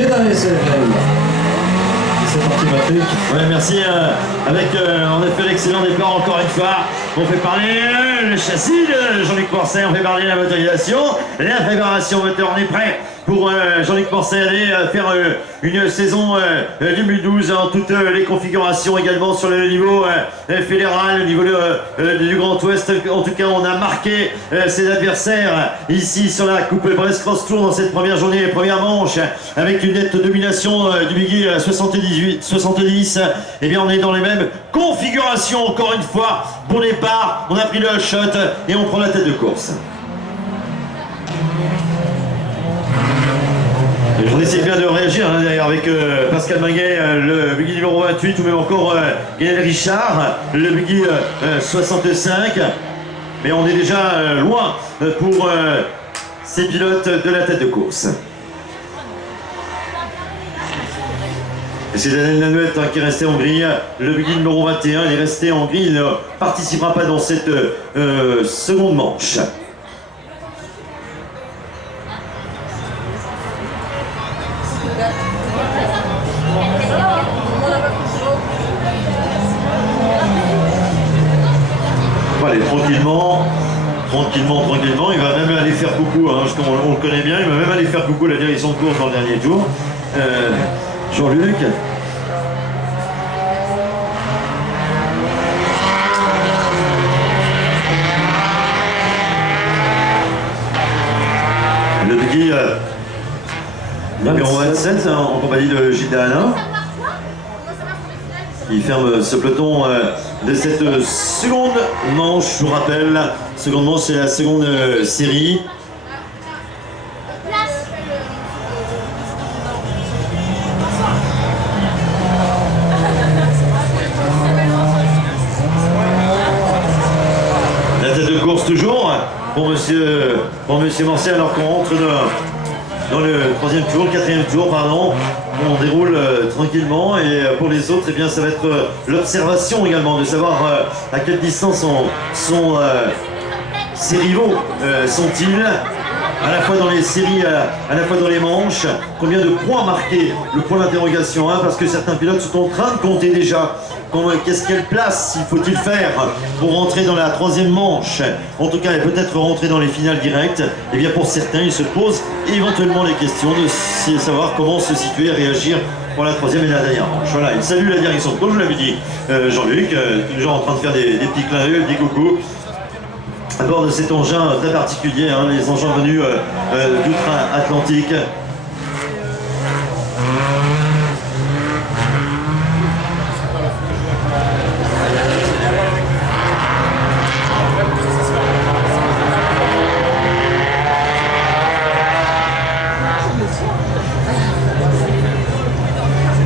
Guédané CFL. C'est parti Patrick. Ouais, merci. Avec en effet l'excellent départ encore une fois. On fait parler le châssis de Jean-Luc Porcet, on fait parler la motorisation, la préparation moteur, on est prêt pour Jean-Luc Porcet aller faire une saison 2012 en toutes les configurations, également sur le niveau fédéral, au niveau du Grand Ouest. En tout cas, on a marqué ses adversaires ici sur la Coupe Brest Cross Tour dans cette première journée, première manche, avec une nette domination du Biggie 70. Et bien, on est dans les mêmes configurations encore une fois. Bon départ, on a pris le shot et on prend la tête de course. On essaie bien de réagir hein, derrière avec Pascal Maguet, le Biggie numéro 28, ou même encore Gaël Richard, le Biggie 65. Mais on est déjà loin pour ces pilotes de la tête de course. Et c'est Daniel Lanouette hein, qui est resté en grille, le Biggie numéro 21, il est resté en grille, il ne participera pas dans cette seconde manche. Allez, tranquillement, il va même aller faire coucou, hein, parce qu'on le connaît bien, il va même aller faire coucou à la direction de course dans le dernier tour. Jean-Luc. Le Biggie numéro 27 hein, en compagnie de Gilles Dahanin. Il ferme ce peloton de cette seconde manche, je vous rappelle. Seconde manche, c'est la seconde série. La tête de course toujours pour monsieur Morcet, alors qu'on rentre dans le troisième tour, quatrième tour, pardon. On déroule tranquillement, et pour les autres, eh bien, ça va être l'observation également, de savoir à quelle distance sont ces rivaux sont-ils, à la fois dans les séries, à la fois dans les manches, combien de points marqués, le point d'interrogation, hein, parce que certains pilotes sont en train de compter déjà. Quelle place faut-il faire pour rentrer dans la troisième manche, en tout cas, et peut-être rentrer dans les finales directes. Et bien pour certains, ils se posent éventuellement les questions de savoir comment se situer et réagir pour la troisième et la dernière manche. Voilà, il salue la direction, comme je l'avais dit, Jean-Luc, toujours en train de faire des petits clins d'œil, des coucous à bord de cet engin très particulier, hein, les engins venus d'outre-Atlantique.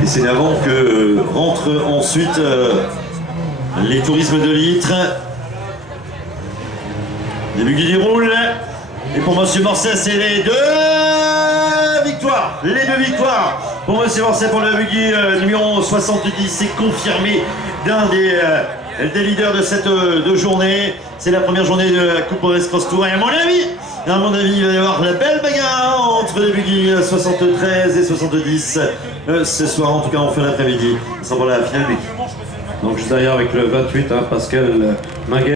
Et c'est avant que rentrent ensuite les tourismes de litre. Les Biggie qui roulent. Et pour monsieur Morcet, c'est les deux victoires. Les deux victoires pour monsieur Morcet, pour le Biggie numéro 70. C'est confirmé d'un des leaders de cette journée. C'est la première journée de la Coupe Brest Cross Tour. Et à mon avis, il va y avoir la belle bagarre entre les Biggie 73 et 70 ce soir, en tout cas en fin d'après-midi. Ça sera pour la finale Biggie. Donc juste derrière avec le 28, hein, Pascal Maguet.